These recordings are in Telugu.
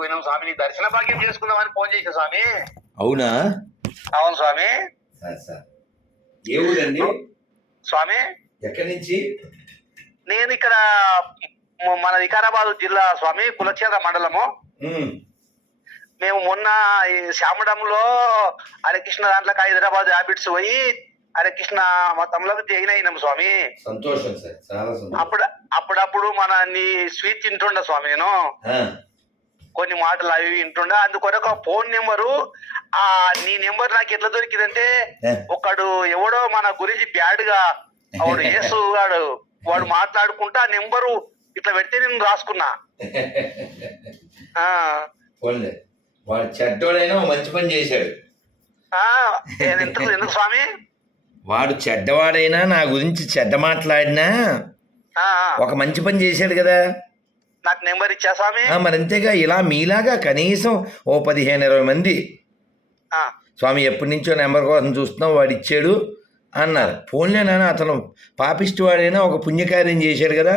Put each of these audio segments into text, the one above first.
పోయినాం స్వామి, నీ దర్శన భాగ్యం చేసుకుందామని ఫోన్ చేసా స్వామి. అవునా? అవును స్వామి. సార్ ఏ ఊరండి స్వామి? ఎక్కడి నుంచి? నేను ఇక్కడ మన వికారాబాద్ జిల్లా స్వామి, కులచేర మండలము. మేము మొన్న ఈ శ్యామడంలో హరికృష్ణ దాంట్లోకి హైదరాబాద్ హ్యాబిట్స్ పోయి హరికృష్ణ మా తమ్ములకు జాయిన్ అయినాం స్వామి. సంతోషం సార్, చాలా సంతోషం. అప్పుడప్పుడు మన నీ స్వీట్ తింటుండ స్వామి. నేను కొన్ని మాటలు అవి వింటుండ, అందుకొరకు ఫోన్ నెంబరు నీ నెంబర్ నాకు ఎట్లా దొరికిందంటే, ఒకడు ఎవడో మన గురించి బ్యాడ్ గా వాడు యేసు వాడు మాట్లాడుకుంటా ఆ నెంబరు ఇట్లా పెడితే నేను రాసుకున్నా. వాడు చెడ్డోడైనా మంచి పని చేశాడు. ఎందుకు స్వామి? వాడు చెడ్డవాడైనా నా గురించి చెడ్డ మాట్లాడినా ఒక మంచి పని చేశాడు కదా. నాకు నెంబర్ ఇచ్చా స్వామి. మరి అంతేగా, ఇలా మీలాగా కనీసం ఓ 15-20 మంది స్వామి ఎప్పటి నుంచో నెంబర్ కోసం చూస్తున్నావు, వాడు ఇచ్చాడు అన్నారు. ఫోన్లేనా, అతను పాపిష్టి వాడైనా ఒక పుణ్యకార్యం చేశాడు కదా.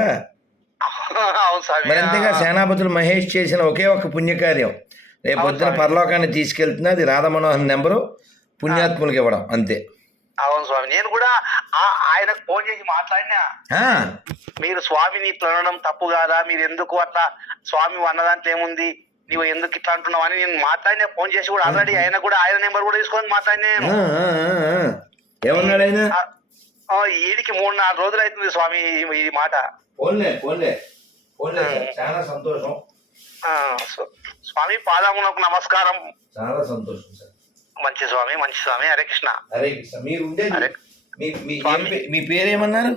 మరి అంతేగా, సేనాపతులు మహేష్ చేసిన ఒకే ఒక పుణ్యకార్యం రేపు పొద్దున పరలోకాన్ని తీసుకెళ్తున్నా, అది రాధామనోహన్ నెంబరు, పుణ్యాత్ములకు ఇవ్వడం అంతే. అవును స్వామి. నేను కూడా ఆయనకు ఫోన్ చేసి మాట్లాడినా, మీరు స్వామిని ఇట్లా అనడం తప్పు కాదా, మీరు ఎందుకు అట్లా స్వామి అన్నదాంట్లో ఏముంది, నువ్వు ఎందుకు ఇట్లా అంటున్నావు అని నేను మాట్లాడినా. ఫోన్ చేసి కూడా ఆల్రెడీ ఆయన కూడా ఆయన నెంబర్ కూడా తీసుకొని మాట్లాడినా. ఏమన్నాడు ఆయన? ఈడికి 3-4 రోజులు అవుతుంది స్వామి ఈ మాట. చాలా సంతోషం స్వామి. పాదములకు నమస్కారం. చాలా సంతోషం సార్. మంచి స్వామి, మంచి స్వామి. హరే కృష్ణ. హరే కృష్ణ. మీరు మీ పేరేమన్నారు?